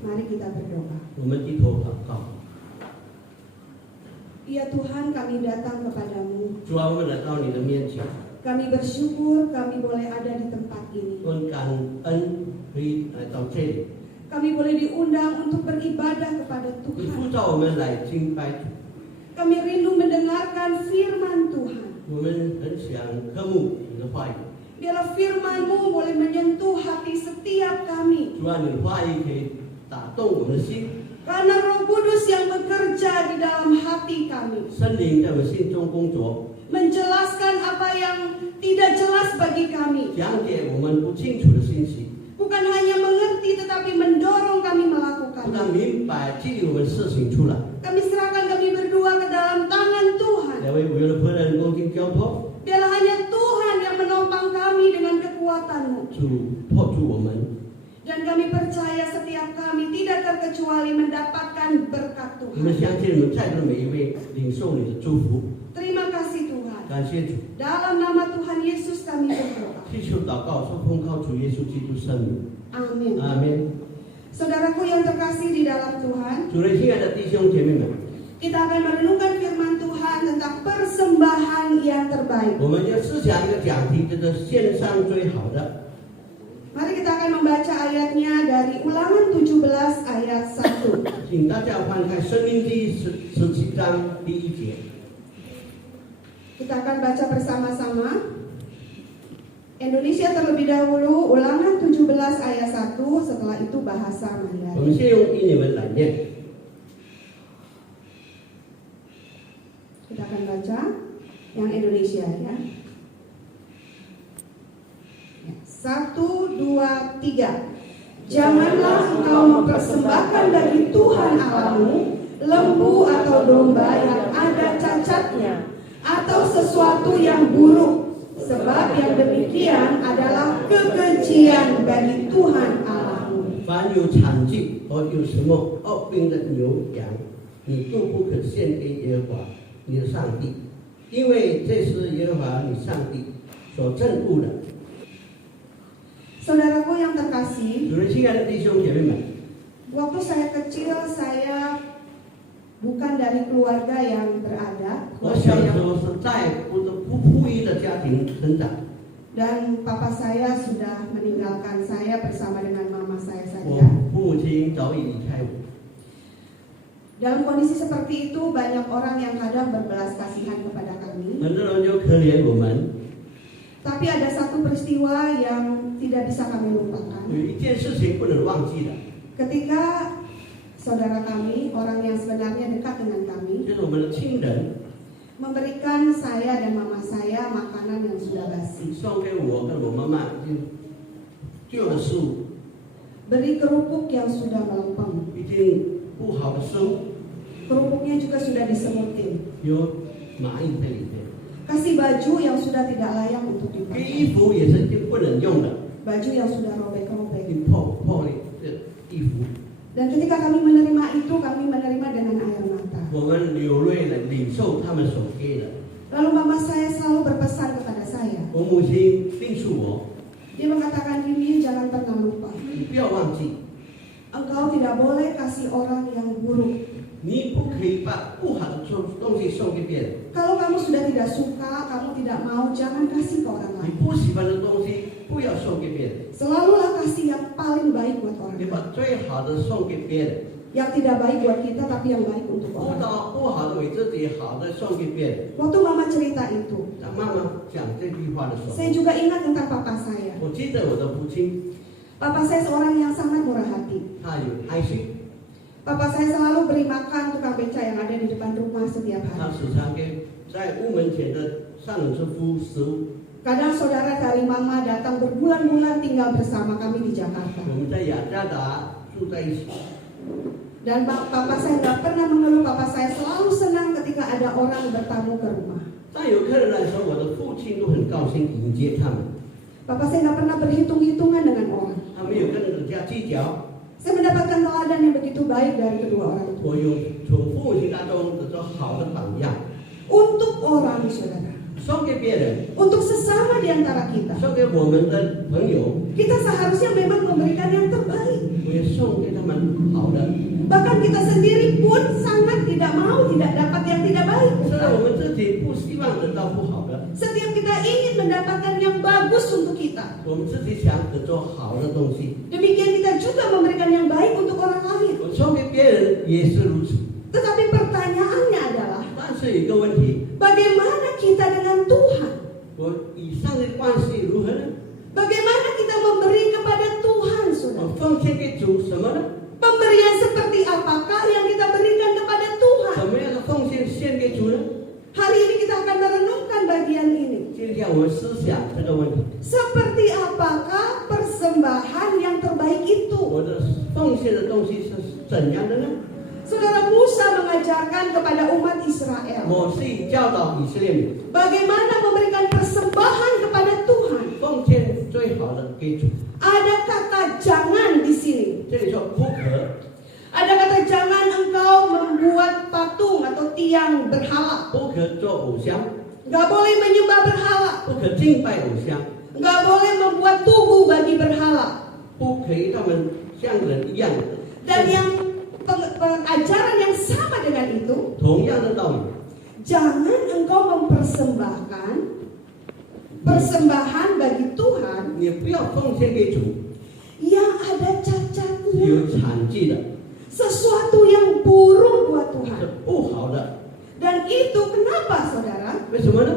Mari kita berdoa. 我们低头祷告。 Ya Tuhan, kami datang kepadamu. 主啊，我们来到你的面前， Kami bersyukur kami boleh ada di tempat ini. 我们感恩可以来到这里。 Kami boleh diundang untuk beribadah kepada 你 Tuhan. 呼召我们来敬拜主， Kami rindu mendengarkan firman Tuhan. 我们很想渴慕你的话语。 Biarlah firman-Mu boleh menyentuh hati setiap kami. 主啊，你的话语可以打动我们的心， Karena Roh Kudus yang bekerja di dalam hati kami. 圣灵在我们心中工作， Menjelaskan apa yang tidak jelas bagi kami. 讲解我们不清楚的信息， Bukan hanya mengerti tetapi mendorong kami 不 melakukannya. 但明白激励我们实行出来。 Kami serahkan kami berdua ke dalam tangan Tuhan. 两位委员的仆人恭敬交托， Biarlah hanya Tuhan yang menopang kami dengan kekuatan-Mu. 主托住我们。 Dan kami percaya setiap kami tidak terkecuali mendapatkan berkat 我们 Tuhan. 相信我们在座的每一位领受你的祝福， Terima kasih Tuhan. 感谢主。 Dalam nama Tuhan Yesus kami berdoa. 祈求祷告，说奉靠主耶稣基督圣名， Amin. 阿门。 Saudaraku yang terkasih di dalam Tuhan, 主内亲爱的弟兄姐妹们， kita akan merenungkan firman Tuhan tentang persembahan yang terbaik. 我们要思想一个讲题，叫做献上最好的。 Mari kita akan membaca ayatnya dari Ulangan 17 ayat 1. 请大家翻开《申命记》17章第1节。 Kita akan baca bersama-sama. Indonesia terlebih dahulu, Ulangan 17 ayat 1, setelah itu bahasa 我 Mandarin. 们先用印尼文来念。 Kita akan baca yang Indonesia ya. 1, 2, 3. Janganlah engkau mempersembahkan bagi Tuhan Allahmu lembu atau domba yang ada cacatnya atau sesuatu yang buruk, sebab yang demikian adalah kekejian bagi Tuhan Allahmu. 凡有产具和有什么恶病的牛羊，你都不可献给耶和华你的上帝，因为这是耶和华你上帝所憎恶的。 Saudaraku yang terkasih, 主内亲爱的弟兄姐妹们， waktu saya kecil saya bukan dari keluarga yang berada, 我小时候是在不富裕的家庭成长， dan papa saya sudah meninggalkan saya bersama dengan mama saya 我 saja. 父母亲早已离开我。 Dalam kondisi seperti itu banyak orang yang kadang berbelas kasihan kepada kami. 很多人就可怜我们， Tapi ada satu peristiwa yang tidak bisa kami lupakan. 有一件事情不能忘记的， Ketika saudara kami, orang yang sebenarnya dekat dengan kami, 就是我们的亲人 memberikan saya dan mama saya makanan yang sudah basi. 送给我跟我妈妈已经旧的食物， Beri kerupuk yang sudah melempem. 已经不好的食物， Kerupuknya juga sudah disemutin. 有蚂蚁在里面。 Kasih baju yang sudah tidak layak untuk 给 dipakai. 衣服也是已经不能用的， Baju yang sudah robek-robek. 已经破的衣服， Dan ketika kami menerima itu, kami menerima dengan air mata. 我们流泪了，领受他们所给的。 Lalu mama saya selalu berpesan kepada saya. 我母亲叮嘱我， Dia mengatakan, Rini, jangan pernah lupa. 你不要忘记， Engkau tidak boleh kasih orang yang buruk. 你不可以把不好的东西送给别人， Kalau kamu sudah tidak suka, kamu tidak mau, jangan kasih ke orang 你 lain. 不喜欢的东西不要送给别人， Selalulah kasih yang paling baik buat orang 你 lain. 把最好的送给别人， Yang tidak baik buat kita, tapi yang baik untuk 不 orang. 到不好的为自己好的送给别人。 Waktu mama cerita itu, 当妈妈讲这句话的时候， saya juga ingat tentang papa saya. 我记得我的父亲， Papa saya seorang yang sangat murah hati. 他有爱心， Papa saya selalu beri makan tukang beca yang ada di depan rumah setiap 他 hari. 时常给在屋门前的上人之夫食物。 Kadang saudara dari mama datang berbulan-bulan tinggal bersama kami di Jakarta. 我们在雅加达住在一起， Dan papa saya nggak pernah mengeluh, papa saya selalu senang ketika ada orang bertamu ke rumah. 当有客人来的时候，我的父亲都很高兴迎接他们， Papa saya nggak pernah berhitung-hitungan dengan orang. 他没有跟人家计较。 Saya mendapatkan teladan yang begitu baik dari kedua orang tua. 我有从父母亲当中得到好的榜样。 Untuk orang, saudara, 送给别人， untuk sesama di antara kita. 送给我们的朋友， Kita seharusnya memang memberikan yang terbaik. 我也送给他们好的。 Bahkan kita sendiri pun sangat tidak mau tidak dapat yang tidak baik. 虽然我们自己不希望得到不好的， Setiap kita ingin mendapatkan yang bagus untuk kita. 我们自己想得做好的东西， Demikian kita juga memberikan yang baik untuk orang lain. 我送给别人也是如此。 Tetapi pertanyaannya adalah, 但是有一个问题， bagaimana kita dengan Tuhan? 我与上帝的关系如何呢？ Bagaimana kita memberi kepada Tuhan, 我 saudara? 奉献给主什么呢？ Pemberian seperti apakah yang kita berikan kepada Tuhan? 什么样的奉献献给主呢？ Hari ini kita akan merenungkan bagian ini. 今天我们思想这个问题， Seperti apakah persembahan yang terbaik itu? 我的奉献的东西是怎样的呢？ Saudara Musa mengajarkan kepada umat Israel 摩西教导以色列民， bagaimana memberikan persembahan kepada Tuhan. 奉献最好的给主。 Ada kata jangan di sini. 这里说不可， Ada kata jangan engkau membuat patung atau tiang berhala. 不可做偶像， Gak boleh menyembah berhala. 不可敬拜偶像， Gak boleh membuat tubuh bagi berhala. 不可以他们像人一样。 Dan yang pengajaran yang sama dengan itu, 同样的道理， jangan engkau mempersembahkan persembahan bagi Tuhan 你不要奉献给主 yang ada cacatnya, 有残疾的， sesuatu yang buruk buat 是 Tuhan. 不好的。 Dan itu kenapa, saudara? 为什么呢？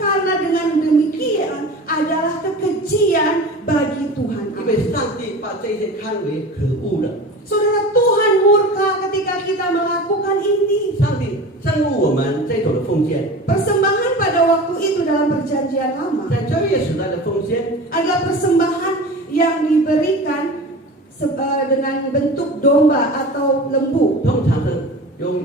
Karena dengan demikian adalah kekejian bagi Tuhan 因 Allah. 为上帝把这些看为可恶的， Saudara, Tuhan murka ketika kita melakukan ini. 上帝憎恶我们这种的奉献。 Persembahan pada waktu itu dalam perjanjian lama 在旧约时代的奉献 adalah persembahan yang diberikan dengan bentuk domba atau lembu. 通常是用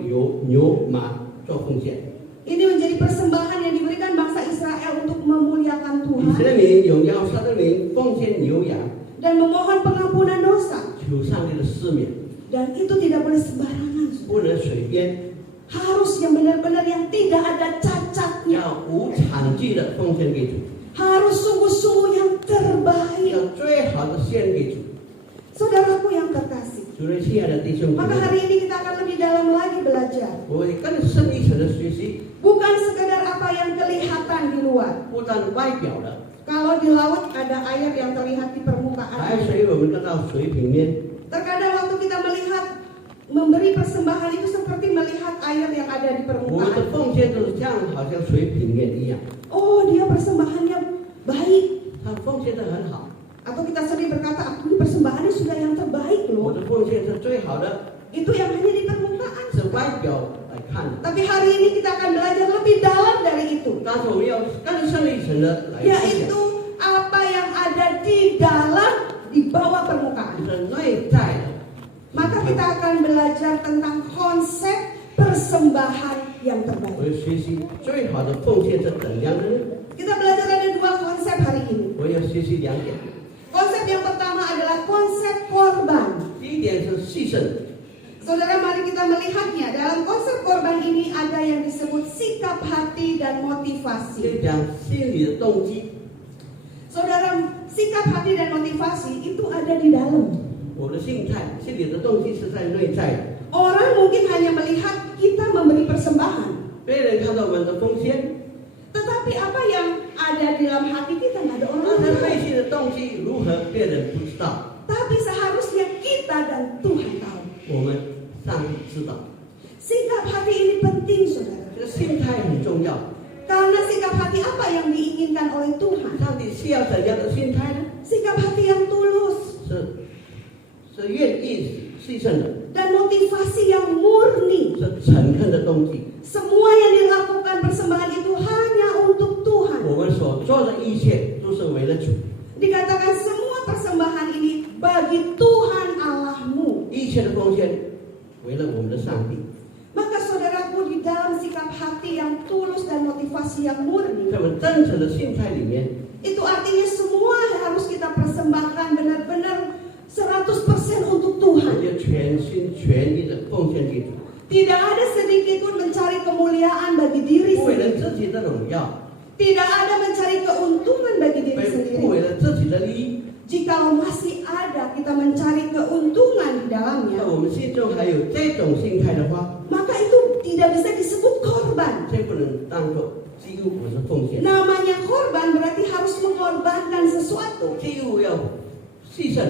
牛马做奉献。 Ini menjadi persembahan yang diberikan bangsa Israel untuk memuliakan 以色 Tuhan 列民荣耀上帝民奉献牛羊， dan memohon pengampunan dosa. 求上帝的赦免， Dan itu tidak boleh sembarangan. 不能随便， Harus yang benar-benar yang tidak ada cacatnya. 要无产具的奉献给主， Harus sungguh-sungguh yang terbaik. 要最好的献给主。 Saudaraku yang terkasih. 主的亲爱的弟兄姊 Maka 妹， hari ini kita akan lebih dalam lagi belajar. 我们更深一层的学习， Bukan sekedar apa yang kelihatan di luar. 不但外表的， Kalau di laut ada air yang terlihat di permukaan. 海水我们看到水平面， Terkadang waktu kita melihat memberi persembahan itu seperti melihat air yang ada di 我们的 permukaan. 奉献都是像好像水平面一样， Oh, dia persembahannya baik. 他奉献的很好， Atau kita sendiri berkata, aku ini persembahannya sudah yang terbaik 我 loh. 的奉献是最好的， Itu yang hanya di permukaan. 是外表来看的。 Tapi hari ini kita akan belajar lebih dalam dari itu. 但是我们要更深一层的来思想， Yaitu apa yang ada di dalam, di bawah 就 permukaan. 是内在的。 Maka kita akan belajar tentang konsep persembahan yang 我 terbaik. 要学习最好的奉献是怎样的呢？ Kita belajar ada dua konsep hari ini. 我要学习两点。 Konsep yang pertama adalah konsep korban. 第一点是牺牲， Saudara, mari kita melihatnya. Dalam konsep korban ini ada yang disebut sikap hati dan 就 motivasi. 讲心理的动机。 Saudara, sikap hati dan motivasi itu ada di dalam. 我的心态、心理的动机是在内在的。 Orang mungkin hanya melihat kita memberi persembahan. 别人看到我们的奉献， Tetapi apa yang ada di dalam hati kita nggak ada 但 orang 是 yang 内 tahu. 心的动机如何，别人不知道， Tapi seharusnya kita dan Tuhan tahu. 我们上帝知道。 Sikap hati ini penting, saudara. 这个心态很重要。 Karena sikap hati apa yang diinginkan oleh Tuhan? 上帝需要怎样的心态呢？ Sikap hati yang tulus 是愿意牺牲的， dan motivasi yang murni. 是诚恳的动机。 Semua yang dilakukan persembahan itu hanya untuk Tuhan. 我们所做的一切都是为了主， Dikatakan semua persembahan ini bagi Tuhan Allahmu. 一切的奉献为了我们的上帝。 Maka saudaraku, di dalam sikap hati yang tulus dan motivasi yang murni, 在我们真诚的心态里面， itu artinya semua harus kita persembahkan benar-benar 100% untuk 我 Tuhan. 就全心全意的奉献给主， Tidak ada sedikit pun mencari kemuliaan bagi diri 不为了 sendiri. 自己的荣耀， tidak ada mencari keuntungan bagi diri 不 sendiri. 为了自己的利益， Jikalau masih ada kita mencari keuntungan di 那 dalamnya, 我们心中还有这种心态的话， maka itu tidak bisa disebut korban. 这不能当做祭物或是奉献。 Namanya korban berarti harus mengorbankan sesuatu. 祭物要牺牲，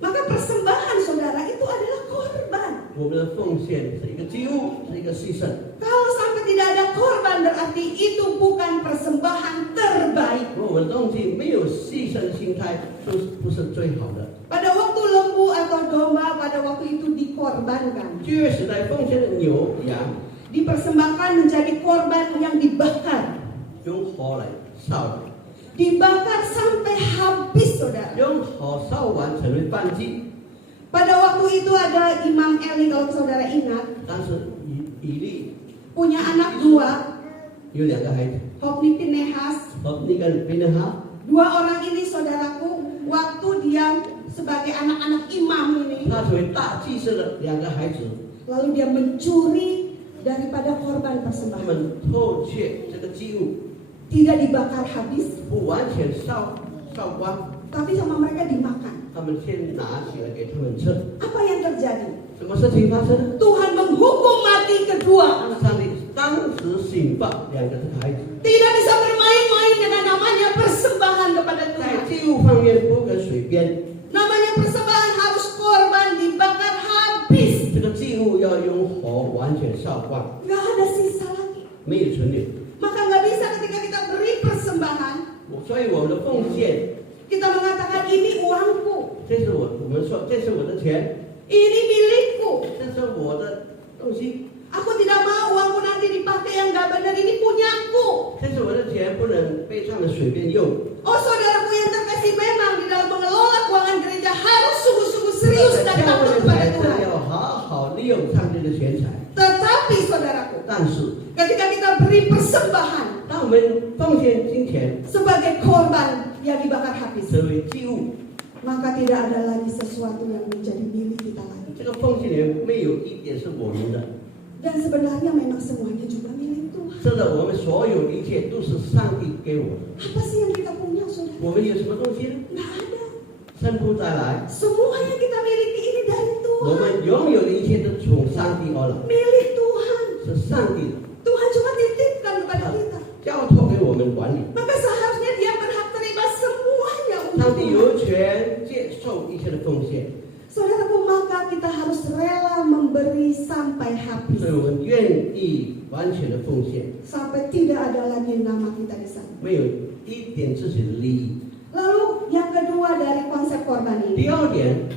Maka persembahan saudara itu adalah korban. 我们的奉献是一个祭物，是一个牺牲。 Kalau sampai tidak ada korban berarti itu bukan persembahan terbaik. 如果我们的东西没有牺牲心态，不是最好的。 Pada waktu lembu atau domba pada waktu itu dikorbankan, 旧约时代奉献的牛羊， dipersembahkan menjadi korban yang dibakar. 用火来烧， Dibakar sampai habis saudara. 用火烧完成为燔祭。 Pada waktu itu ada Imam Eli kalau saudara ingat, 但是以利 punya anak dua, 有两个孩子， Hofni Pinehas. 和那个彼得哈， Dua orang ini saudaraku, waktu dia sebagai anak-anak imam ini, 他成为大祭司的两个孩子， lalu dia mencuri daripada korban 他 persembahan. 们偷窃这个祭物， Tidak dibakar habis, 不完全烧光， tapi sama mereka dimakan. 他们先拿起来给他们吃。 Apa yang terjadi? 什么事情发生呢？ Tuhan menghukum mati kedua anak. 上帝当时刑罚两个这个孩子， Tidak bisa bermain-main dengan namanya persembahan kepada 在 Tuhan. 祭物方面不可随便， Namanya persembahan harus korban dibakar habis. 这个祭物要用火完全烧光， Gak ada sisa lagi. 没有存留。 Maka gak bisa ketika kita beri persembahan, 所以我们的奉献， kita mengatakan ini uangku, 这是我们说这是我的钱， ini milikku. 这是我的东西， Aku tidak mau uangku nanti dipakai yang gak benar, ini punyaku. 这是我的钱，不能被他们随便用。 Oh saudaraku yang terkasih, memang di dalam mengelola keuangan gereja harus sungguh-sungguh serius 在 dan 教会 takut 的 kepada 财政 Tuhan. 要好好利用上帝的钱财， Tetapi saudaraku, 但是 ketika kita beri persembahan 当我们奉献金钱 sebagai korban yang dibakar habis, 成为祭物， maka tidak ada lagi sesuatu yang menjadi milik kita lagi. 这个奉献里没有一点是我们的。 Dan sebenarnya memang semuanya juga milik Tuhan. 是的，我们所有一切都是上帝给我的。 Apa sih yang kita punya saudara? 我们有什么东西呢？ Nggak ada. 生不再来， Semua yang kita miliki ini dari 我 Tuhan. 们拥有的一切都从上帝而来， Milik Tuhan. 是上帝 Tuhan cuma titipkan kepada kita. 交托给我们管理。 Maka seharusnya dia berhak terima semuanya 上 untuk 帝 Tuhan. 有权接受一切的奉献， Saudaraku, maka kita harus rela memberi sampai habis. 所以我们愿意完全的奉献， Sampai tidak ada lagi nama kita di sana. 没有一点自己的利益。 Lalu yang kedua dari konsep korban 第 ini 二点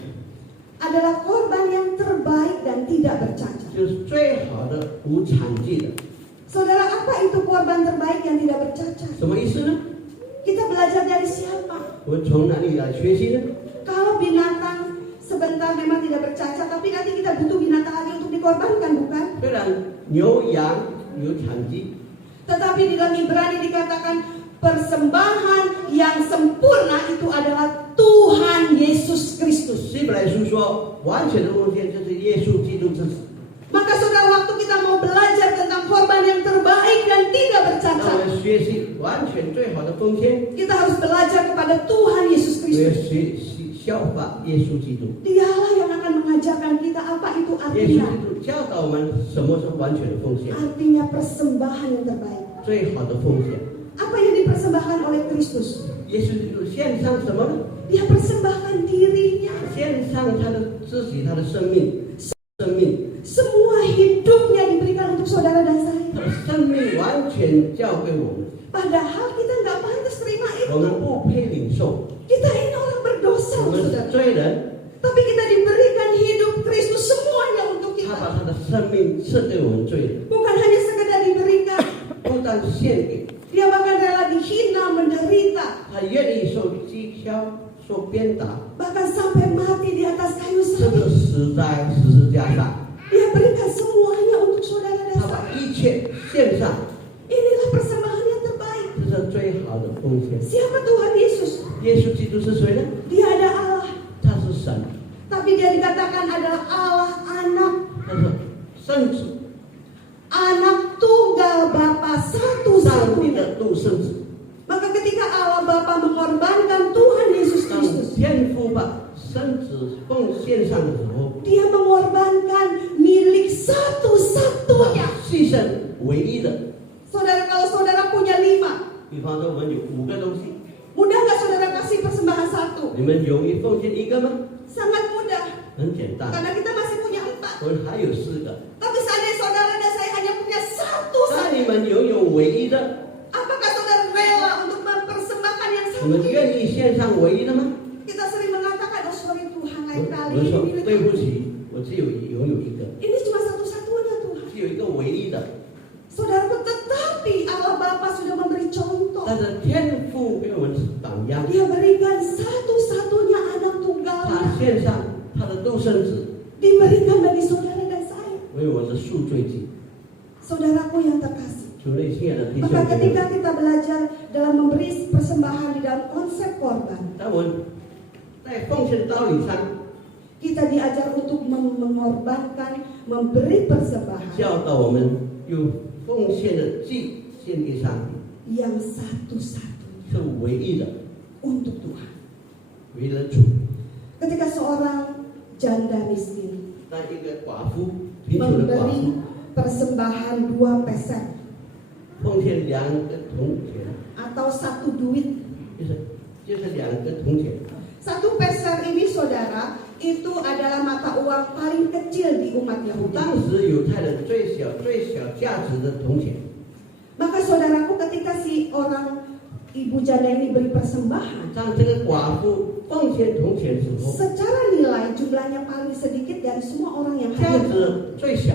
adalah korban yang terbaik dan tidak bercacat. 就是最好的无产忌的， Saudara, apa itu korban terbaik yang tidak bercacat? 什么意思呢？ Kita belajar dari siapa? 我们从哪里来学习呢？ Kalau binatang sebentar memang tidak bercacat, tapi nanti kita butuh binatang lagi untuk dikorbankan, bukan? 虽然牛羊有产忌， Tetapi di dalam Ibrani dikatakan persembahan yang sempurna itu adalah Tuhan Yesus Kristus. 希伯来书说，完全的奉献就是耶稣基督之子。 Maka saudara, waktu kita mau belajar tentang korban yang terbaik dan tidak 让我 bercacat, 们学习完全最好的奉献， kita harus belajar kepada Tuhan Yesus 我要 Kristus. 学习效法耶稣基督。 Dialah yang akan mengajarkan kita apa itu 耶稣 artinya. 基督教导我们什么是完全的奉献， Artinya persembahan yang terbaik. 最好的奉献。 Apa yang dipersembahkan oleh Kristus? 耶稣基督献上什么呢？ Dia persembahkan dirinya. 献上他的自己，他的生命， Semua hidupnya diberikan untuk saudara dan saya. 他的生命完全交给我们， Padahal kita nggak pantas terima 我 itu. 们不配领受， Kita ini orang berdosa, 我们是 saudara. 罪人。 Tapi kita diberikan hidup Kristus semuanya untuk 他 kita. 把他的生命赐给我们罪人， Bukan hanya sekedar diberikan, 不但献给， dia bahkan rela dihina, menderita, 他愿意受讥笑、受鞭打， bahkan sampai mati di atas kayu 甚 salib. 至死在十字架上。 Dia berikan semuanya untuk saudara dan 他把 saya. 一切献上， Inilah persembahan yang terbaik. 这是最好的奉献。 Siapa Tuhan Yesus? 耶稣基督是谁呢？ Dia ada Allah, 他是神， tapi dia dikatakan adalah Allah anak, 他是圣子， anak tunggal Bapa 上帝 satu-satunya. 的独生子。Bapa mengorbankan Tuhan Yesus 当 Kristus. 天父把生子奉献上的时候， Dia mengorbankan milik satu-satunya. 牺牲唯一的。 Saudara, kalau saudara punya 5, 比方说，我们有5个东西， mudah nggak saudara kasih persembahan 1? 你们容易奉献1个吗？ Sangat mudah, 很简单， karena kita masih punya 4. 我们还有4个。 Tapi seandainya saudara dan saya hanya punya 1 当你 saja, 们拥有唯一的， apakah saudara rela untuk mempersembahkan yang 你 satu 们 ini? 愿意献上唯一的吗？ Kita sering mengatakan, oh sorry Tuhan, 我 lain kali 我 ini 说 milik 对不 kamu. 起，我只有拥有1个， Ini cuma satu-satunya Tuhan. 只有1个唯一的。 Saudaraku, tetapi Allah Bapa sudah memberi contoh. 但是天父给我们是榜样， Dia berikan satu-satunya anak 他 tunggalnya. 献上他的独生子， Diberikan bagi saudara dan saya. 为我们的赎罪祭。 Saudaraku yang terkasih. 主内亲爱的弟兄 Maka 姐妹， ketika kita belajar dalam memberi persembahan di dalam konsep korban, 当我们在奉献道理上 kita diajar untuk mengorbankan, memberi persembahan 教导我们有奉献的祭献给上帝， yang satu-satunya 是唯一的， untuk Tuhan. 为了主。 Ketika seorang janda miskin 当一个寡妇，贫穷的寡妇 memberi persembahan 2 peser 奉献2个铜钱， atau 1 duit. 就是2个铜钱。 1 peser ini saudara, itu adalah mata uang paling kecil di umat Yahudi. 当时犹太人最小价值的铜钱。 Maka saudaraku, ketika si orang ibu janda ini beri persembahan, 当这个寡妇奉献铜钱的时候， secara nilai jumlahnya paling sedikit dari semua orang yang 价 hadir. 值最小。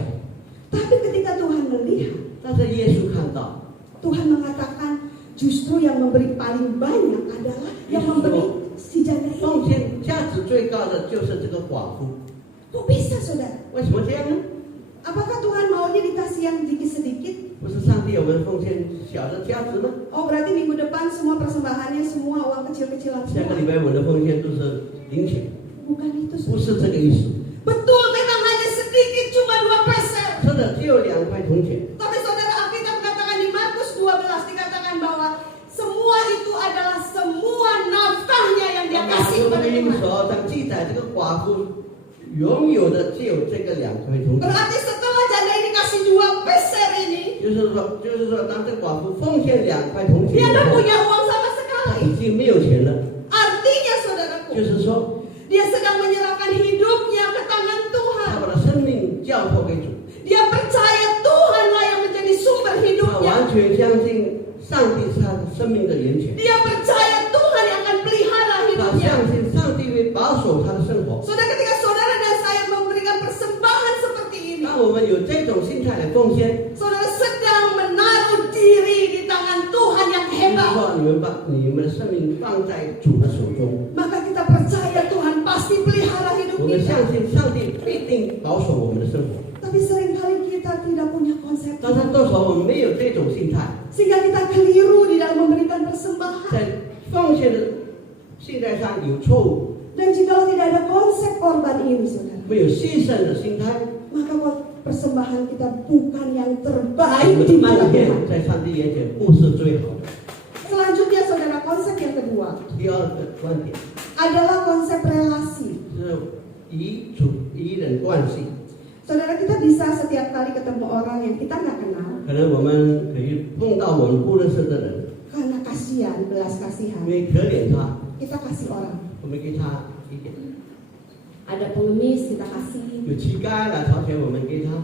Tapi ketika Tuhan melihat, 但是耶稣看到， Tuhan mengatakan justru yang memberi paling banyak adalah yang memberi si janda ini. 奉献价值最高的就是这个寡妇。 Kok bisa saudara? 为什么这样呢？ Apakah Tuhan maunya dikasih yang sedikit-sedikit? 不是上帝有我们奉献小的价值吗？ Oh berarti minggu depan semua persembahannya semua uang kecil-kecilan 下个 semua. 礼拜我们的奉献都是零钱， Bukan itu 不 saudara. 是这个意思。 Betul memang hanya sedikit cuma 2 peser. 真的只有2块铜钱。 Tapi saudara, Alkitab katakan di Markus 12 dikatakan bahwa semua itu adalah semua nafkahnya yang dia 马 kasih 可 kepada 福音 Tuhan. 所上记载，这个寡妇拥有的只有这个2块铜钱。 Berarti setelah janda ini kasih 2 peser ini, 就是说，当这寡妇奉献2块铜钱 dia 以 tidak 后， punya uang sama 她 sekali. 已经没有钱了。 Artinya 就 saudaraku, 是说， dia sedang menyerahkan hidupnya ke tangan 她 Tuhan. 把她生命交托给主， Dia percaya Tuhanlah yang menjadi sumber 她 hidupnya. 完全相信上帝是她生命的源泉， Dia percaya Tuhan yang akan pelihara 她 hidupnya. 相信上帝会保守她的生活。 Saudara, ketika saudara dan saya memberikan persembahan seperti ini, 当我们有这种心态来奉献， saudara sedang menaruh diri di tangan Tuhan yang 就是 hebat. 说你们的生命放在主的手中， Maka kita percaya Tuhan pasti pelihara hidup 我们 kita. 相信上帝必定保守我们的生活。 Tapi seringkali kita tidak punya konsep 但是多少我们没有这种心态， sehingga kita keliru di dalam memberikan persembahan. 在奉献的心态上有错误， Dan jika tidak ada konsep korban ini, saudara, 没有牺牲的心态， maka persembahan kita bukan yang 我 terbaik 们 di 的 mata 奉献 Tuhan. 在上帝眼前不是最好的。 Selanjutnya, saudara, konsep yang kedua 第二个观点 adalah konsep relasi. 是以人关系， Saudara, kita bisa setiap kali ketemu orang yang kita nggak kenal, 可能我们可以碰到我们不认识的人， karena kasihan, belas 因 kasihan, 为可怜他， kita kasih orang. 我们给他一点； Ada pengemis, kita kasih. 有乞丐来朝鲜，我们给他。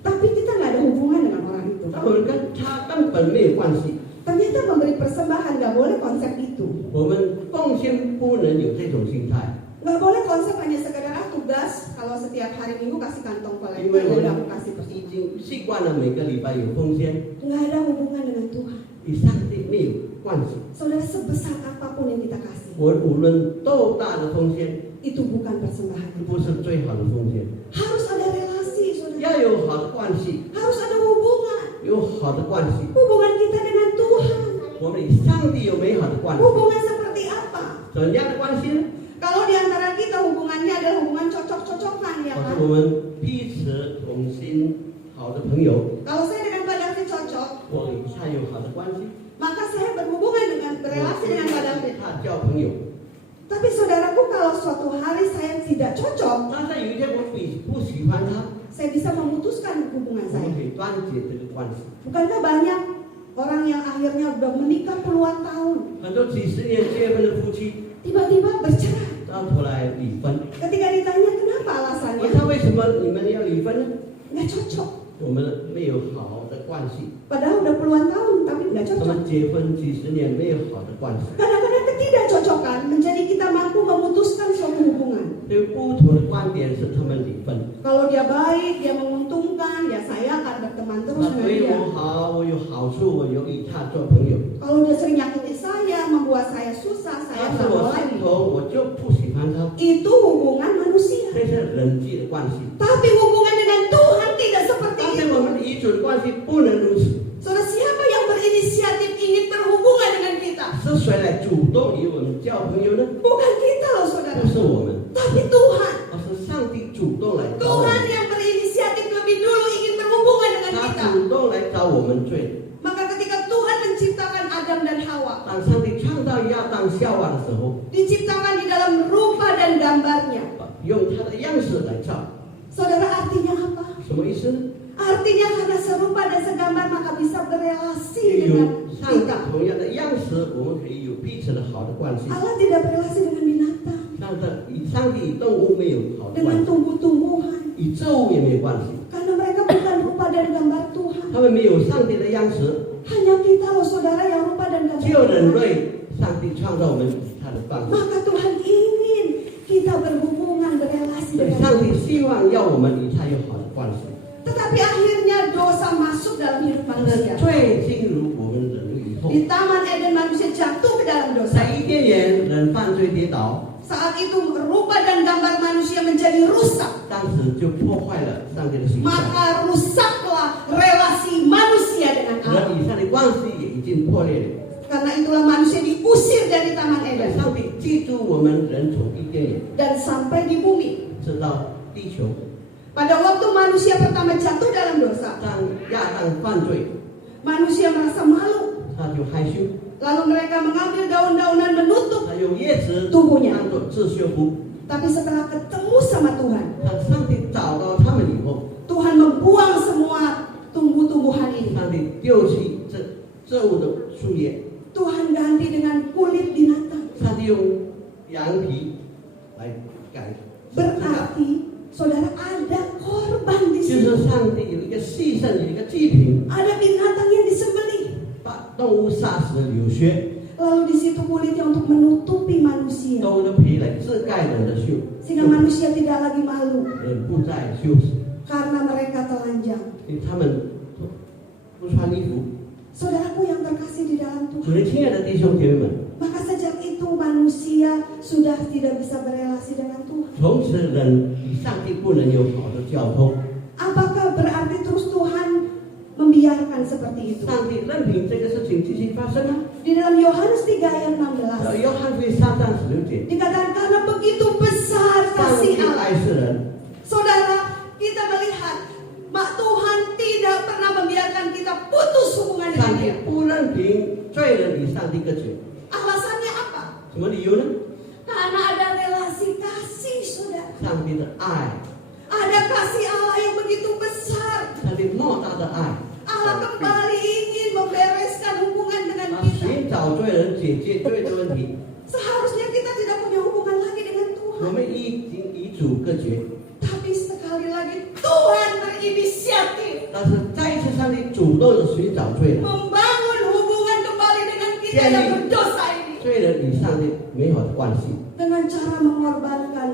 Tapi kita nggak ada hubungan dengan orang itu. 但我们跟他根本没有关系， Ternyata memberi persembahan nggak boleh konsep itu. 我们奉献不能有这种心态， Nggak boleh konsep hanya sekedar tugas kalau setiap hari Minggu kasih kantong 因 kolektor 为我 dan 们 kasih 已 persembahan. 经习惯了每个礼拜有奉献， Nggak ada hubungan dengan Tuhan. 与上帝没有关系。 Saudara, sebesar apapun yang kita kasih, 我无论多大的奉献， itu bukan persembahan. 不是最好的奉献， Harus ada relasi, saudara. 要有好的关系， Harus ada hubungan. 有好的关系。 Hubungan kita dengan Tuhan. 我们与上帝有美好的关系， Hubungan seperti apa? 怎样的关系呢？ Kalau di antara kita hubungannya adalah hubungan cocok-cocokan, ya 我 kan? 是我们彼此同心好的朋友， Kalau saya dengan Pak David cocok, 我与他有好的关系， maka saya berhubungan dengan berelasi dengan Pak David. 他法交朋友。 Tapi saudaraku, kalau suatu hari saya tidak cocok, 但是有一天我不喜欢他， saya bisa memutuskan hubungan 我们 saya. 可以断绝这个关系。 Bukankah banyak orang yang akhirnya udah menikah puluhan tahun, 很多几十年结婚的夫妻， tiba-tiba bercerai. 到头来离婚。 Ketika ditanya kenapa 问 alasannya, 他为什么你们要离婚呢？ nggak cocok. 我们没有好好的关系， Padahal udah puluhan tahun, tapi nggak 他 cocok. 们结婚几十年没有好的关系， Kadang-kadang ketidakcocokan menjadi kita mampu memutuskan suatu hubungan. 对不同的观点使他们离婚。 Kalau dia baik, dia menguntungkan, ya saya akan berteman terus 他 dengan 对 dia. 我好，我有好处，我有与他做朋友。 Kalau dia sering nyakiti saya, membuat saya susah, 但 saya 是 nggak 我 mau 上 lagi. 头我就不喜欢他， Itu hubungan manusia. 这是人际的关系。 Tapi hubungan dengan Tuhan tidak seperti 但 itu. 是我们的遗嘱的关系不能如此， Saudara, siapa yang berinisiatif ingin berhubungan dengan kita? 是谁来主动与我们交朋友呢？ Bukan kita loh saudara, 不是我们， tapi Tuhan. 而是上帝主动来找我 Tuhan 们， yang berinisiatif lebih dulu ingin berhubungan dengan 他 kita. 主动来找我们罪。 Maka ketika Tuhan menciptakan Adam dan Hawa, 当上帝创造亚当夏娃的时候， diciptakan di dalam rupa dan gambarnya. 用他的样式来造， Saudara, artinya apa? 什么意思呢？ Artinya karena serupa dan segambar maka bisa berelasi 有 dengan 上帝 kita. 同样的样式，我们可以有彼此的好的关系。 Allah tidak berelasi dengan binatang, 上帝与动物没有好的关 dengan 系， tumbuh-tumbuhan, 与动物也没有关系。 karena mereka bukan rupa dan gambar Tuhan. 他们没有上帝的样式， Hanya kita loh saudara yang rupa dan gambar 只有人 Tuhan. 类，上帝创造我们与他的关系。 Maka Tuhan ingin kita berhubungan, berelasi 所以 dengan 上 Dia. 帝希望要我们与他有好的关系。 Tetapi akhirnya dosa masuk dalam hidup 但是 manusia. 罪进入我们人类以后， Di Taman Eden manusia jatuh ke dalam 在 dosa. 伊甸园人犯罪跌倒， Saat itu rupa dan gambar manusia menjadi rusak. 当时就破坏了上帝的形象， Maka rusaklah relasi manusia dengan 人 Allah. 与上帝关系也已经破裂了。 Karena itulah manusia diusir dari Taman 但 Eden 上帝记住我们人从伊甸园 dan sampai di bumi. 直到地球， Pada waktu manusia pertama jatuh dalam dosa, 当亚当犯罪， manusia merasa malu. 他就害羞， Lalu mereka mengambil daun-daunan menutup 他用叶子 tubuhnya. 当做自修服。 Tapi setelah ketemu sama Tuhan, 当上帝找到他们以后， Tuhan membuang semua tumbuh-tumbuhan ini. 上帝丢弃这物的树叶， Tuhan ganti dengan kulit binatang. 上帝用羊皮来改。 Berarti, saudara, ada korban di 就 sini. 是上帝有一个牺牲，有一个祭品， Ada binatang yang disembelih. 把动物杀死了流血， Lalu di situ kulitnya untuk menutupi manusia. 动物的皮来遮盖人的羞， Sehingga manusia tidak lagi malu. 人不再羞耻， Karena mereka telanjang. 因为他们不穿衣服。 Saudaraku yang terkasih di dalam 我 Tuhan. 的亲爱的弟兄姐妹们， Maka sejak itu manusia sudah tidak bisa berelasi dengan Tuhan. 从此人与上帝不能有好的交通。 Apakah berarti terus Tuhan membiarkan seperti itu? 上帝任凭这个事情继续发生啊。 Di dalam Yohanes 3 ayat 16约翰福音3章16节， dikatakan karena begitu besar 上 kasih 帝 Allah. 爱世人， Saudara, kita melihat Tuhan tidak pernah membiarkan kita putus hubungan 上 dengan 帝 Dia. 不任凭罪人与上帝隔绝。 Alasannya apa? 什么理由呢？ Karena ada relasi kasih, saudara. 上帝的爱， Ada kasih Allah yang begitu besar. 上帝莫大的爱， Allah kembali ingin membereskan hubungan dengan 他 kita. 寻找罪人，解决罪的问题。 Seharusnya kita tidak punya hubungan lagi dengan 我 Tuhan. 们已经与主隔绝， Tapi sekali lagi Tuhan berinisiatif 但是再一次上帝主动的寻找罪人， membangun hubungan kembali dengan kita Jadi- yang berdosa ini. 罪人与上帝美好的关系， Dengan cara mengorbankan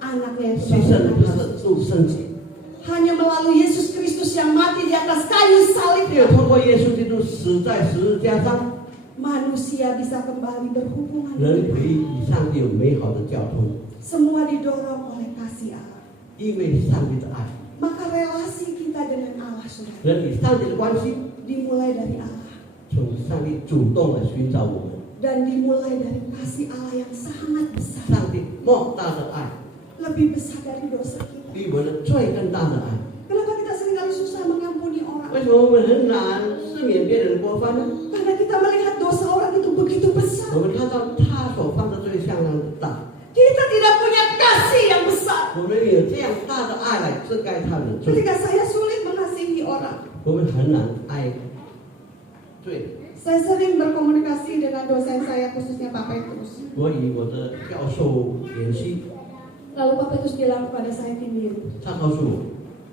anaknya yang 牺牲他 tunggal. 的主圣洁， Hanya melalui Yesus Kristus yang mati di atas kayu salib, 只有通过耶稣基督死在十字架上， manusia bisa kembali berhubungan. 人可以与上帝有美好的交通， Semua didorong oleh kasih Allah. 因为上帝的爱， Maka relasi kita dengan Allah, saudara, 人与上帝的关系， dimulai dari Allah. 从上帝主动来寻找我们， Dan dimulai dari kasih Allah yang sangat besar. 上帝莫大的爱， Lebih besar dari dosa kita. 比我们的罪更大的爱。 Kenapa kita seringkali susah mengampuni orang? 为什么我们很难赦免别人的过犯呢？ Karena kita melihat dosa orang itu begitu besar. 我们看到他所放的罪像那样大， Kita tidak punya kasih yang besar. 我们有这样大的爱来遮盖他们的罪， Ketika saya sulit mengasihi orang, 我们很难爱罪。 saya sering berkomunikasi dengan dosen saya, khususnya Pak Petrus. 我与我的教授联系， Lalu Pak Petrus bilang kepada saya gini, 他告诉我，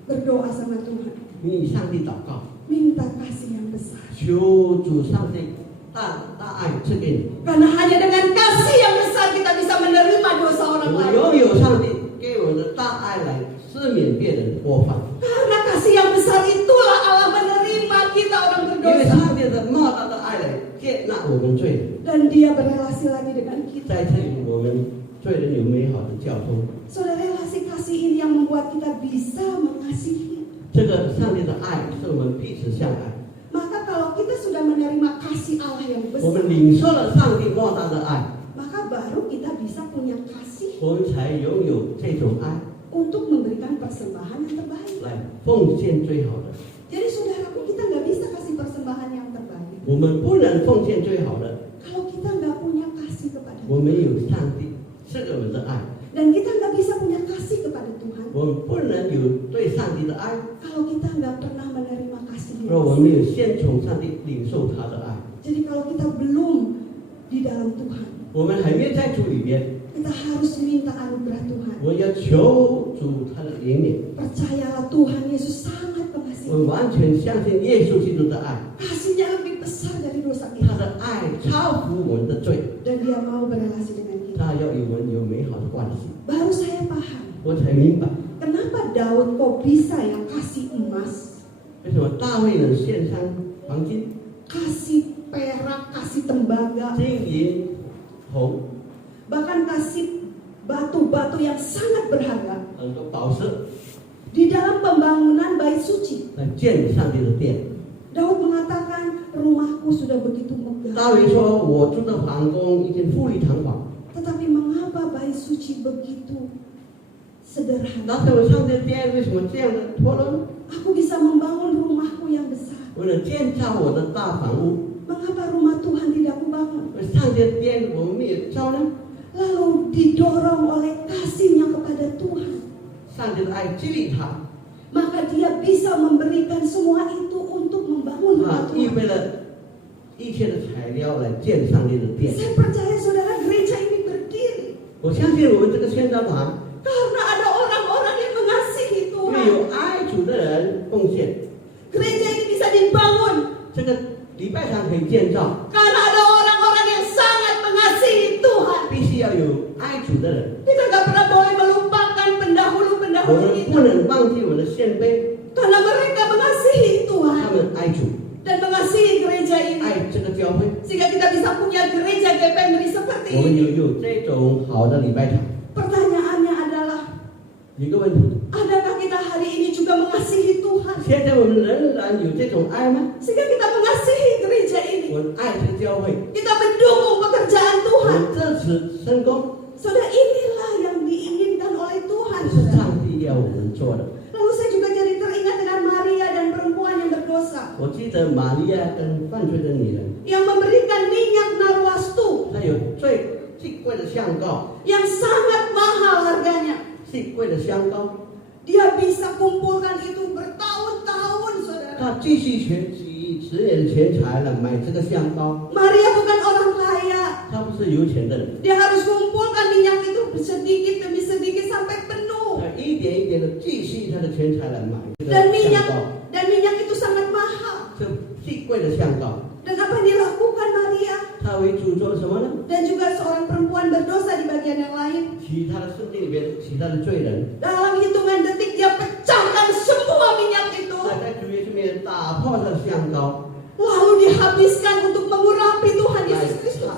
berdoa sama Tuhan, 你与上帝祷告， minta kasih yang besar. 求主上帝大爱赐给你。 Karena hanya dengan kasih yang besar kita bisa menerima dosa 我 orang 们 lain. 拥有上帝给我们的大爱来赦免别人的过犯， Karena kasih yang besar itulah Allah menerima kita orang 因为 berdosa. 上帝的莫大的爱来接纳我们罪人。 Dan dia berrelasi lagi dengan kita. 在这里，我们罪人有美好的交通。 Saudara, relasi kasih ini yang membuat kita bisa mengasihi. 这个上帝的爱是我们彼此相爱。 Maka kalau kita sudah menerima kasih Allah yang 我 besar, 们领受了上帝莫大的爱， maka baru kita bisa punya kasih 我们才拥有这种爱 untuk memberikan persembahan yang terbaik. 来奉献最好的。 Jadi saudaraku, kita nggak bisa kasih persembahan yang terbaik 我们不能奉献最好的， kalau kita nggak punya kasih kepada 我 Tuhan. 们有上帝赐给我们的爱， Dan kita nggak bisa punya kasih kepada Tuhan 我们不能有对上帝的爱， kalau kita nggak pernah menerima kasih 若我 yang 们 besar. 有先从上帝领受他的爱， Jadi kalau kita belum di dalam Tuhan, 我们还没在主里面， kita harus minta anugerah Tuhan. 我要求主他的怜悯， Percayalah Tuhan Yesus sangat 我 mengasihi. 完全相信耶稣基督的爱， Kasihnya lebih besar dari dosa 他 kita. 的爱超乎我们的罪， Dan dia mau berrelasi dengan kita. 他要与我们有美好的关系， Baru saya paham, 我才明白 kenapa Daud kok bisa yang kasih emas, 为什么大卫能献上黄金、 kasih perak, kasih tembaga, 金银、红 bahkan kasih batu-batu yang sangat berharga 很多宝石 di dalam pembangunan bait suci. 来建上帝的殿。 Daud mengatakan, rumahku sudah begitu megah. 大卫说：“我住的皇宫已经富丽堂皇， Tetapi mengapa bait suci begitu sederhana? 那在我上帝的殿为什么这样的脱落？ Aku bisa membangun rumahku yang besar. 为了建造我的大房屋， Mengapa rumah Tuhan tidak kubangun? 上帝的殿我们没有造呢？ Lalu didorong oleh kasihnya kepada Tuhan. 上帝的爱激励他， Maka dia bisa memberikan semua itu untuk membangun rumah 他预 Tuhan. 备了一切的材料来建上帝的殿。 Saya percaya saudara, gereja ini berdiri 我相信我们这个宣道团， karena ada orang-orang yang mengasihi 因为 Tuhan. 有爱主的人奉献， Gereja ini bisa dibangun 这个礼拜堂可以建造， karena ada orang-orang yang sangat mengasihi Tuhan. 必须要有爱主的人。 Kita nggak pernah boleh melupakan 我 pendahulu-pendahulu 们 kita 不能忘记我们的先辈， karena mereka mengasihi 他 Tuhan 们爱主， dan mengasihi gereja ini 爱这个教会。 sehingga kita bisa punya gereja GPMRI seperti 我们 ini. 有这种好的礼拜堂。 Pertanyaannya adalah, 有一个问题， adakah kita hari ini juga mengasihi Tuhan 现在我们仍然有这种爱吗？ sehingga kita mengasihi gereja ini, 我爱这个教会， kita mendukung pekerjaan 我 Tuhan. 支持圣工， Saudara, inilah yang diinginkan oleh Tuhan, 这是 saudara. 上帝要我们做的。 Lalu saya juga jadi teringat dengan Maria dan perempuan yang berdosa 我记得玛利亚跟犯罪的女人， yang memberikan minyak narwastu 她有最贵的香膏， yang sangat mahal harganya. 最贵的香膏， Dia bisa kumpulkan itu bertahun-tahun, saudara. 她继续几十年的钱财来买这个香膏。 Maria bukan orang kaya. 她不是有钱的人， Dia harus kumpulkan minyak itu sedikit demi sedikit sampai penuh. 她一点一点的继续她的钱财来买这个 Dan 香 minyak 膏， dan minyak itu sangat mahal. 这最贵的香膏。 Dan apa yang dilakukan Maria 她为主做什么呢？ dan juga seorang perempuan berdosa di bagian yang lain. 其他的圣经里面，其他的罪人， Dalam hitungan detik dia pecahkan semua minyak itu. 他在主耶稣面前打破他的香膏， Lalu dihabiskan untuk mengurapi Tuhan 来 Yesus Kristus. 擦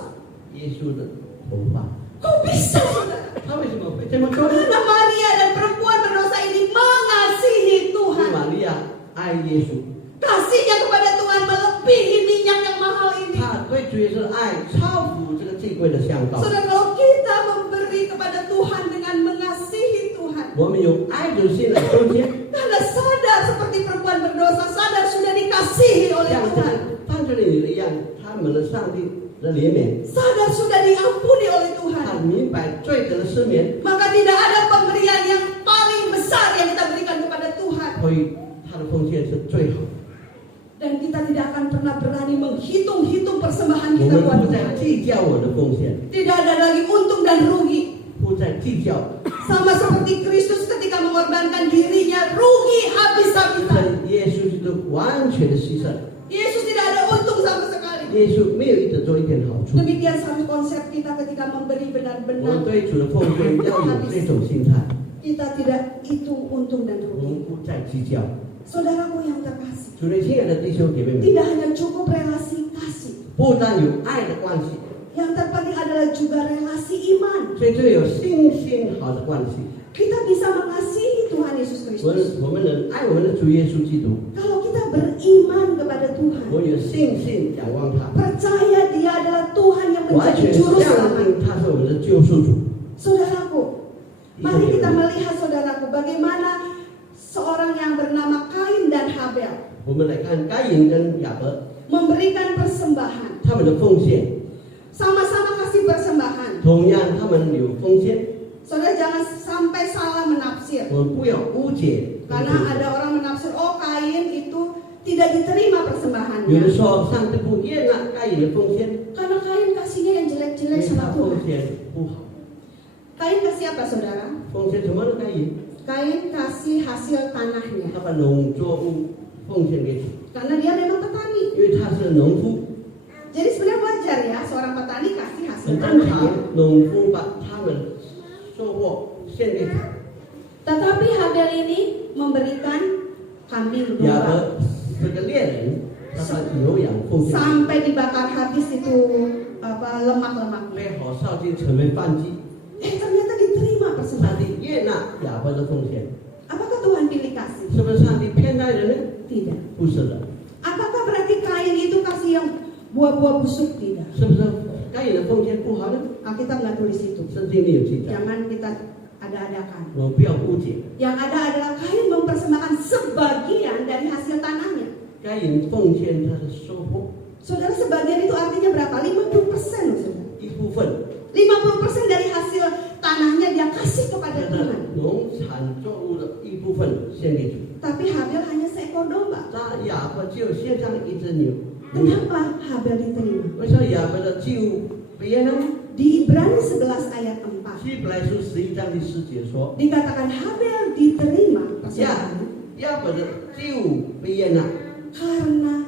耶稣的头发。 Kok bisa, saudara? 他为什么会这么做呢？ Karena Maria dan perempuan berdosa ini mengasihi 因为 Tuhan. 玛利亚爱耶稣， Kasihnya kepada Tuhan melebihi minyak yang mahal ini. 他对主耶稣的爱超乎这个最贵的香膏。 Saudara, kalau kita memberi kepada Tuhan dengan mengasihi Tuhan, 我们用爱的心来奉献， karena sadar seperti perempuan berdosa, sadar sudah dikasihi oleh 像这 Tuhan. 个犯罪的女人一样，他们的上帝的怜悯， sadar sudah diampuni oleh 他 Tuhan, 明白罪得的赦免， maka tidak ada pemberian yang paling besar yang kita berikan kepada Tuhan. 所以他的奉献是最好的。 Dan kita tidak akan pernah berani menghitung-hitung persembahan 我 kita 们 buat 不再 Tuhan. 计较我的奉献， Tidak ada lagi untung dan rugi. 不再计较， Sama seperti Kristus ketika mengorbankan dirinya, rugi 在 habis-habisan. 耶稣基督完全的牺牲， Yesus tidak ada untung sama sekali. 耶稣没有得着一点好处。 Demikian satu konsep kita ketika memberi 我 benar-benar. 对主的奉献要有这种心态， Kita tidak hitung untung dan 我 rugi. 们不再计较。 Saudaraku yang terkasih, 主内亲爱的弟兄姐妹们， tidak hanya cukup relasi kasih, 不但有爱的关系， yang terpenting adalah juga relasi iman. 所以这有信心好的关系。 Kita bisa mengasihi Tuhan Yesus 我们 Kristus 能爱我们的主耶稣基督， kalau kita beriman kepada Tuhan, 我有信心仰望他， percaya Dia adalah Tuhan yang 完 menjadi 全 juru 相 selamat. 信他是我们的救赎主。 Saudaraku, mari kita melihat saudaraku bagaimana seorang yang bernama Kain dan Habel 我们来看该隐跟亚伯 memberikan persembahan, 他们的奉献， sama-sama kasih persembahan. 同样他们有奉献， Saudara jangan sampai salah menafsir, 我们不要误解。 karena ada orang menafsir, oh Kain itu tidak diterima 有人 persembahannya, 说上帝不悦纳该隐的奉献， karena Kain kasihnya yang 因 jelek-jelek 为 sama 他奉 Tuhan. 献不好。 Kain kasih apa saudara? 奉献什么呢？该隐 Kain kasih hasil tanahnya, 他把农作物奉献给主， karena dia memang petani. 因为他是农夫。 Jadi sebenarnya wajar ya seorang petani kasih hasil 很正 tanahnya. 常，农夫把他们收获献给主。 Tetapi Habel ini memberikan kambing 亚 domba 伯这个猎人，他把牛羊奉献， sampai dibakar habis itu lemak-lemaknya. 被火烧尽成为燔祭。 Ternyata diterima 上 persembahan. 帝悦纳亚伯的奉献， Apakah Tuhan pilih kasih? 是不是上帝偏待人呢？ Tidak. 不是的， Apakah berarti Kain itu kasih yang buah-buah busuk? Tidak. 是不是该隐的奉献不好呢？ Alkitab nggak tulis itu. 圣经里有记载， Jangan kita ada-adakan. 我们不要误解。 Yang ada adalah Kain mempersembahkan sebagian dari hasil tanahnya. 该隐奉献他的收获 Saudara, sebagian itu artinya berapa? 50%, loh, saudara. 一部分， 50% dari hasil tanahnya dia kasih 他 kepada 的 Tuhan. 农产作物的一部分献给主。 Tapi Habel hanya seekor domba. 那亚伯就献上一只牛， Kenapa Habel diterima? 为什么亚伯的祭物被悦纳呢？ Di Ibrani 11 ayat 4希伯来书11章第10节说， dikatakan Habel diterima persembahannya 亚伯的祭物被悦纳， karena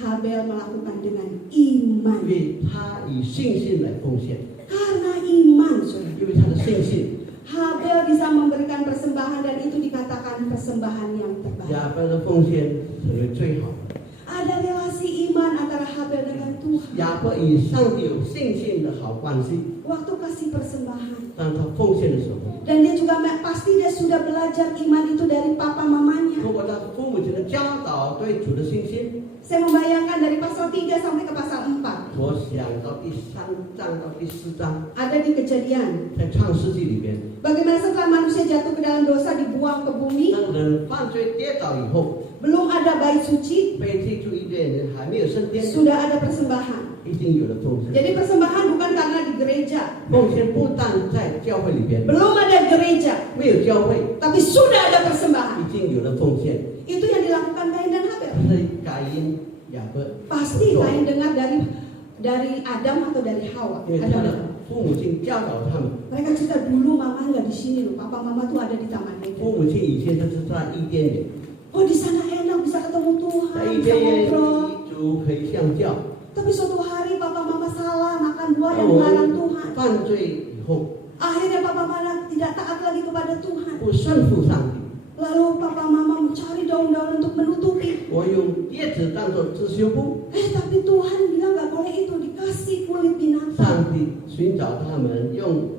Habel melakukan dengan 因 iman. 为他以信心来奉献， Karena iman, saudara. 因为他的信心， Habel bisa memberikan persembahan dan itu dikatakan persembahan yang terbaik. 亚伯的奉献成为最好的。 Ada relasi iman antara Habel dengan Tuhan. 亚伯与上帝有信心的好关系， Waktu kasih persembahan. 当他奉献的时候， Dan dia juga pasti dia sudah belajar iman itu dari papa mamanya. 通过他父母亲的教导对主的信心， Saya membayangkan dari pasal 3 sampai ke pasal 4. 我想到第3章到第4章， Ada di Kejadian. 在创世纪里边， Bagaimana setelah manusia jatuh ke dalam dosa dibuang ke bumi. 当人犯罪跌倒以后， Belum ada bait suci. 被踢出伊甸园，还没有升天， Sudah ada persembahan. 已经有了奉献。 Jadi persembahan bukan karena di gereja. 奉献不但在教会里边， Belum ada gereja. 没有教会， Tapi sudah ada persembahan. 已经有了奉献。 Itu yang dilakukan Kain dan Habel. 所以该因、亚伯 Pasti Kain dengar dari Adam atau dari Hawa. 因为他 Adam 的 dan Hawa. 父母亲教导他们， Mereka cerita dulu mama nggak di sini loh. Papa mama tuh ada di Taman 父 Eden. 母亲以前都是在伊甸园， Oh di sana enak bisa ketemu 在 Tuhan, 伊 bisa 甸园 ngobrol. 主可以相教。 Tapi suatu hari papa mama salah makan buah 当 yang 我 dilarang 们 Tuhan. 犯罪以后， Akhirnya papa mama tidak taat lagi kepada Tuhan. 不顺服上帝， Lalu papa mama mencari daun-daun untuk menutupi. 我用叶子当做遮羞布。 Tapi Tuhan bilang nggak boleh itu, dikasih kulit binatang. 上帝寻找他们，用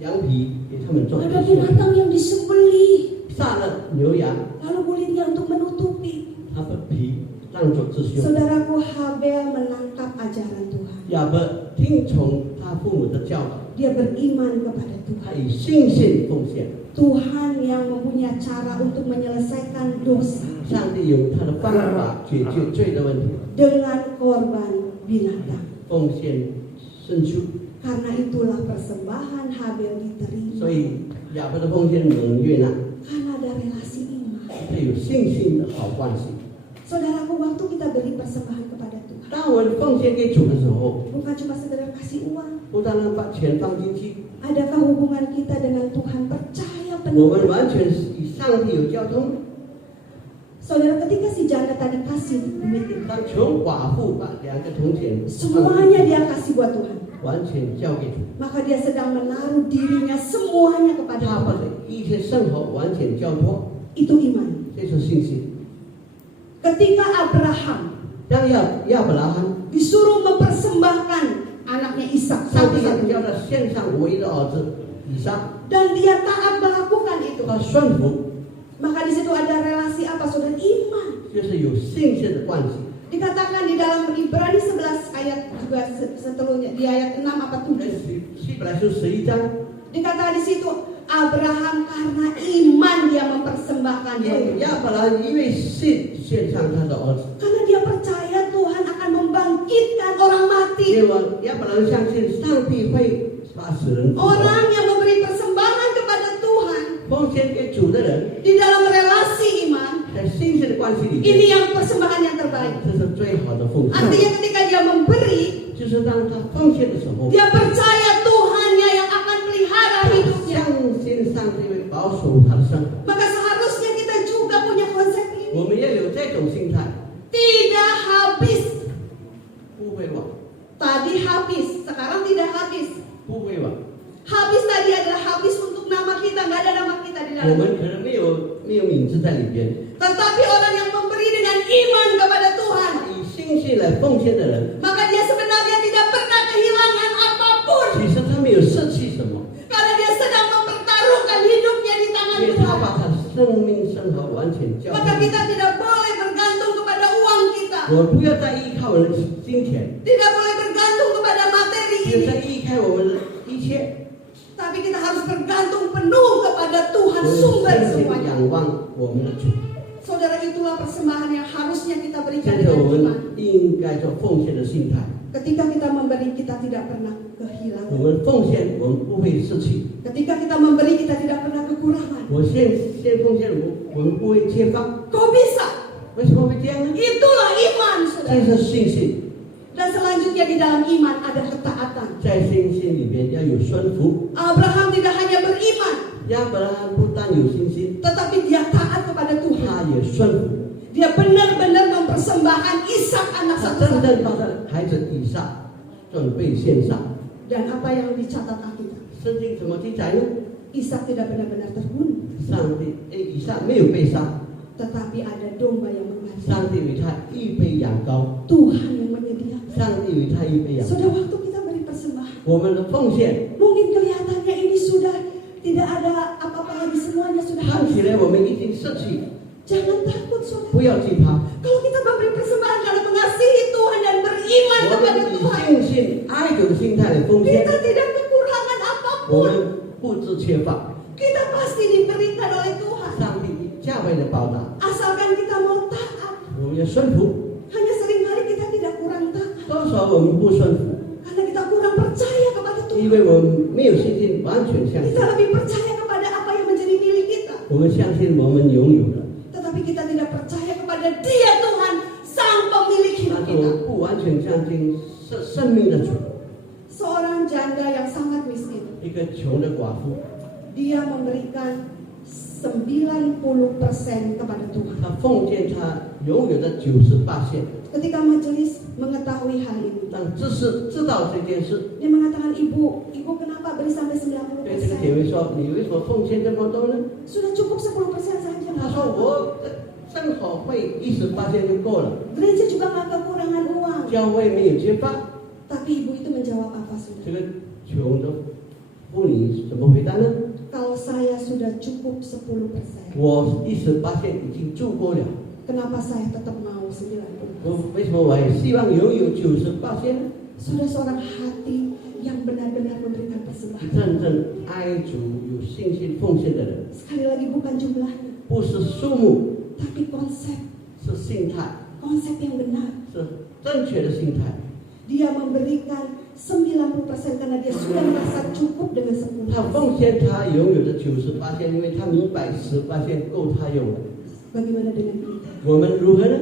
羊皮给他们做遮 Ada 羞布， binatang yang disembelih, 杀了牛羊， lalu kulitnya untuk menutupi. 他把皮当做遮羞布。 Saudaraku, Habel menangkap ajaran Tuhan. 亚伯听从他父母的教导， Dia beriman kepada 他 Tuhan. 以信心奉献。 Tuhan yang mempunyai cara untuk menyelesaikan dosa 上帝有他的方法解决罪的问题， dengan korban binatang. 奉献牲畜， Karena itulah persembahan Habel diterima. 所以亚伯的奉献能悦纳， Karena ada relasi iman. 这有信心的好关系。 Saudaraku, waktu kita beri persembahan kepada Tuhan, 当我们奉献给主的时候， bukan cuma sekedar kasih uang. 不单单把钱放进去， Adakah hubungan kita dengan Tuhan percaya 我 penuh? 们完全是与上帝有交通。 Saudara, ketika si janda tadi kasih duit itu, 当穷寡妇把2个铜钱 semuanya dia kasih buat Tuhan. 完全交给主， Maka dia sedang menaruh dirinya semuanya kepada 他把 Tuhan. 一切生活完全交托， Itu iman. 这是信心。 Ketika Abraham 当亚伯拉罕， disuruh mempersembahkan anaknya Ishak 上帝 satu-satunya, 叫他献上唯一的儿子以撒， dan dia taat melakukan itu, 他顺服， maka di situ ada relasi apa, saudara? Iman. 就是有信心的关系。 Dikatakan di dalam Ibrani 11 ayat juga setelahnya, di ayat 6 apa 7. 希伯来书11章， Dikatakan di situ Abraham karena iman dia mempersembahkan 亚伯拉罕因为信献上他的儿子， karena dia percaya Tuhan akan membangkitkan orang mati. 因为亚伯拉罕相信上帝会把死人复活。 Orang yang memberi persembahan kepada Tuhan 奉献给主的人， di dalam relasi iman, 在信心的关系里面， ini yang persembahan yang terbaik. 这是最好的奉献。 Artinya ketika dia memberi, 就是当他奉献的时候， dia percaya Tuhannya yang akan pelihara 他 hidupnya. 相信上帝会保守他的生。 Maka seharusnya kita juga punya konsep 我 ini. 们要有这种心态， Tidak habis. 不会忘， Tadi habis, sekarang tidak habis. 不会忘。 Habis tadi adalah habis untuk nama kita, nggak ada nama kita di 我 dalam. 们可能没有名字在里边， Tetapi orang yang memberi dengan iman kepada Tuhan, 以信心来奉献的人， maka dia sebenarnya tidak pernah kehilangan apapun. 其实他没有失去什么， Karena dia sedang mempertaruhkan hidupnya di tangan 因为他 Tuhan. 把他的生命生活完全交 Maka 给 kita tidak boleh bergantung kepada uang kita. 我们，不要再依靠我们的金钱， Tidak boleh bergantung kepada materi 不要再 ini. 依靠我们的一切， Tapi kita harus bergantung penuh kepada Tuhan 我 sumber 们深信 semuanya. 仰望我们的主。 Saudara, itulah persembahan yang harusnya kita berikan 这个 dengan 我 iman. 们应该做奉献的心态。 Ketika kita memberi, kita tidak pernah 我 kehilangan. 们奉献，我们不会失去。 Ketika kita memberi, kita tidak pernah kekurangan. 我献奉献，我们不会缺乏。 Kok bisa? 为什么会这样呢？ Itulah iman, 这 saudara. 是信心， Dan selanjutnya di dalam iman ada ketaatan. 在信心里面要有顺服。 Abraham tidak hanya beriman, 亚伯拉罕不但有信心， tetapi dia taat kepada 他 Tuhan. 也顺服。 Dia benar-benar mempersembahkan Ishak anak 他真正 satu-satunya. 把他的孩子以撒准备献上。 Dan apa yang dicatat Alkitab? 圣经怎么记载呢？ Ishak tidak benar-benar terbunuh, 以撒没有被杀， tetapi ada domba yang mengganti. 上帝为他预备羊羔， Tuhan yang menyediakan. 上帝为他预备羊羔。 Sudah waktu kita beri persembahan. 我们的奉献 Mungkin kelihatannya ini sudah tidak ada apa-apa lagi, semuanya sudah 看 habis. 起来我们已经失去， Jangan takut, saudara. 不要惧怕。 Kalau kita memberi persembahan karena mengasihi Tuhan dan beriman 我 kepada 们以 Tuhan, 信心、爱主的心态来奉献， kita tidak kekurangan 我 apapun. 们不知缺乏。 Kita pasti diberikan oleh Tuhan. 上帝以价位的报答， Asalkan kita mau taat. 我们要顺服。 Hanya seringkali kita tidak kurang taat. 多少我们不顺服， Karena kita kurang percaya kepada 因 Tuhan. 为我们没有信心，完全相信 Kita。lebih percaya kepada apa yang menjadi milik kita. 我们相信我们拥有的， Tetapi kita tidak percaya kepada Dia Tuhan, Sang pemilik 但 hidup 是 kita. 我们不完全相信生命的主。 Seorang janda yang sangat miskin, 一个穷的寡妇， dia memberikan 90% kepada Tuhan. 她奉献她拥有的98%。 Ketika majelis mengetahui hal ini, 当知道这件事， dia mengatakan, ibu kenapa beri sampai 对这个姐 90%? 妹说：“你为什么奉献这么多呢 Sudah cukup 10% saja. ？”她说：“我正好会18%就够了， Gereja juga nggak kekurangan uang. 教会没有缺乏。” Tapi ibu itu menjawab apa 这 sudah? 个穷的妇女怎么回答呢？ Kalau saya sudah cukup 10%, 我18%已经足够了， kenapa saya tetap mau 90%? 为什么我也希望拥有98%呢？ Sudah seorang hati yang benar-benar memberikan persembahan. 真正爱主、有信心奉献的人， Sekali lagi bukan jumlahnya, 不是数目， tapi konsep 是心态， yang benar. 是正确的心态。Dia memberikan 90% karena dia sudah merasa cukup dengan 10%. 他奉献他拥有的98%，因为他明白10%够他用了。 Bagaimana dengan kita? 我们如何呢？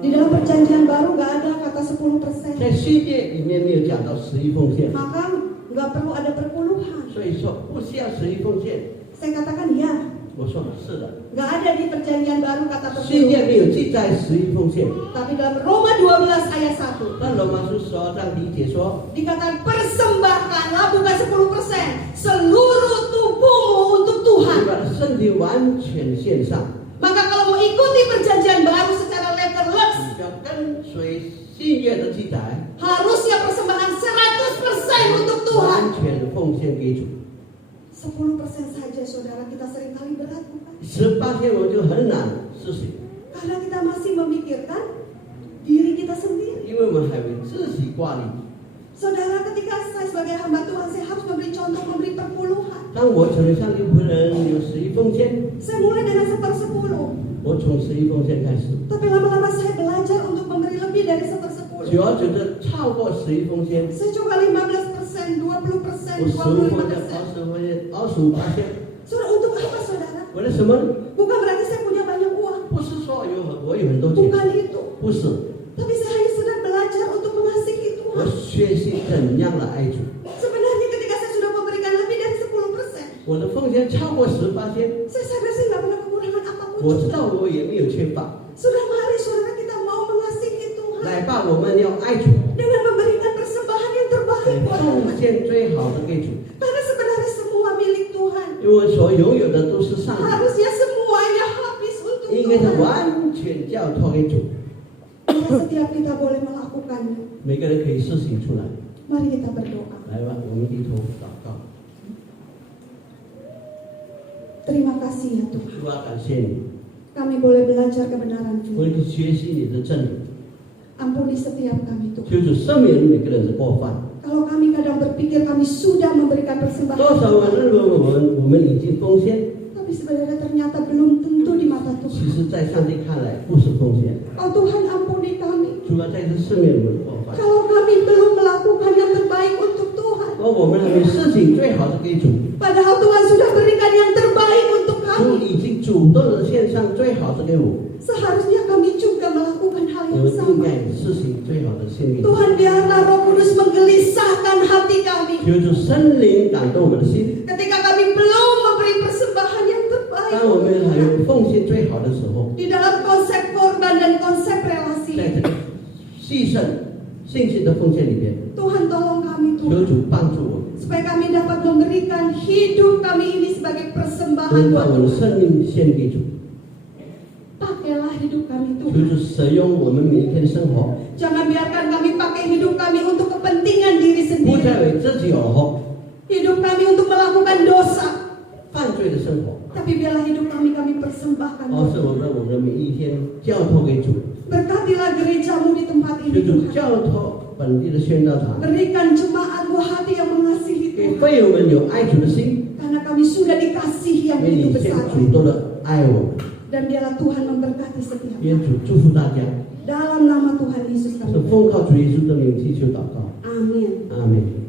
Di dalam perjanjian baru nggak ada kata 10%. 在新约里面没有讲到11奉献， Maka nggak perlu ada perpuluhan. 所以说不需要11奉献。 Saya katakan ya. 我说是的， Nggak ada di perjanjian baru kata 新约 perpuluhan. 没有记载11奉献。 Tapi dalam Roma 12 ayat 1. 但罗马书12章理解说， Dikatakan persembahkanlah bukan 10%. Seluruh tubuhmu untuk 你 Tuhan. 把身体完全献上， Maka kalau mau ikuti perjanjian baru secara letterless, 你要跟随新约的记载， harusnya persembahan 100% untuk Tuhan. 完全奉献给主。 10% saja saudara kita seringkali berat bukan? 18%我就很难实行， Karena kita masih memikirkan diri kita sendiri. 因为我们还为自己挂虑。 Saudara, ketika saya sebagai hamba Tuhan, saya harus memberi contoh, memberi perpuluhan. 当我成为上帝仆人，有11奉献， Saya mulai dengan 1/10. 我从11奉献开始， Tapi lama-lama saya belajar untuk memberi lebih dari 1/10. 久而久之超过11奉献， Saya coba 15%, 20%, 我15奉献、 25%. 20奉献、25%， Saudara, untuk apa saudara? 为了什么呢？ Bukan berarti saya punya banyak uang. 不是说我有很多钱， Bukan itu. 不是， Tapi saya hanya sedang belajar untuk mengasihi 我 Tuhan. 学习怎样的爱主。 Sebenarnya ketika saya sudah memberikan lebih dari 10%, 我的奉献超过18%， saya sadar saya nggak pernah kekurangan apapun. 我知道我也没有缺乏。 Sudah mari saudara kita mau mengasihi Tuhan 来吧，我们要爱主， dengan memberikan persembahan yang terbaik buat 奉 Tuhan. 献最好的给主， Karena sebenarnya semua milik Tuhan. 因为所拥有的都是上帝， Harusnya semuanya habis untuk 应该是 Tuhan. 完全交托给主。 Maka setiap kita boleh melakukannya. 每个人可以实行出来。 Mari kita berdoa. 来吧，我们低头祷告。 Terima kasih ya Tuhan. 主啊，感谢你， Kami boleh belajar kebenaran 我 Tuhan. 们学习你的真理， Ampuni setiap kami Tuhan. 求主赦免每个人的过犯。 Kalau kami kadang berpikir kami sudah memberikan 多 persembahan 少人 Tuhan, 认为我们已经奉献， tapi sebenarnya ternyata belum tentu di mata 其 Tuhan. 实在上帝看来不是奉献。 Oh Tuhan, ampuni kami. 主啊，再次赦免我们的过犯。 Kalau kami belum melakukan yang terbaik untuk Tuhan, 而我们还没事情最好的给主， padahal Tuhan sudah berikan yang terbaik untuk 主 kami. 已经主动的献上最好的给我， Seharusnya kami juga melakukan hal 我 yang 们应 sama. 该事情最好的献给主。 Tuhan, biarlah Roh Kudus menggelisahkan hati kami 求主圣灵感动我们的心。 ketika kami belum memberi persembahan yang terbaik 当我们还有奉献最好的时候， di dalam konsep korban dan konsep relasi. 在这个牺牲、信心的奉献里面， Tuhan, tolong kami 求 Tuhan, 主帮助我们， supaya kami dapat memberikan hidup kami ini sebagai persembahan 把 buat 我们的 Tuhan. 生命献给主。 Pakailah hidup kami 求 Tuhan. 主使用我们每一天的生活， Jangan biarkan kami pakai hidup kami untuk kepentingan diri 不 sendiri. 再为自己而活， Hidup kami untuk melakukan dosa. 犯罪的生活， Tapi biarlah hidup kami persembahkan 而 Tuhan. 是我们每一天交托给主。 Berkatilah gerejamu di tempat 求 ini 主 Tuhan. 交托本地的宣道场， Berikan jemaatmu hati yang mengasihi 给 Tuhan. 会友们有爱主的心， Karena kami sudah dikasihi 因 yang 为你 begitu 先 besar. 主动的爱我们。 Dan biarlah Tuhan memberkati setiap 愿主祝福大家， dalam nama Tuhan Yesus 是 kami. 奉靠主耶稣的名祈求祷告， Amin. 阿门。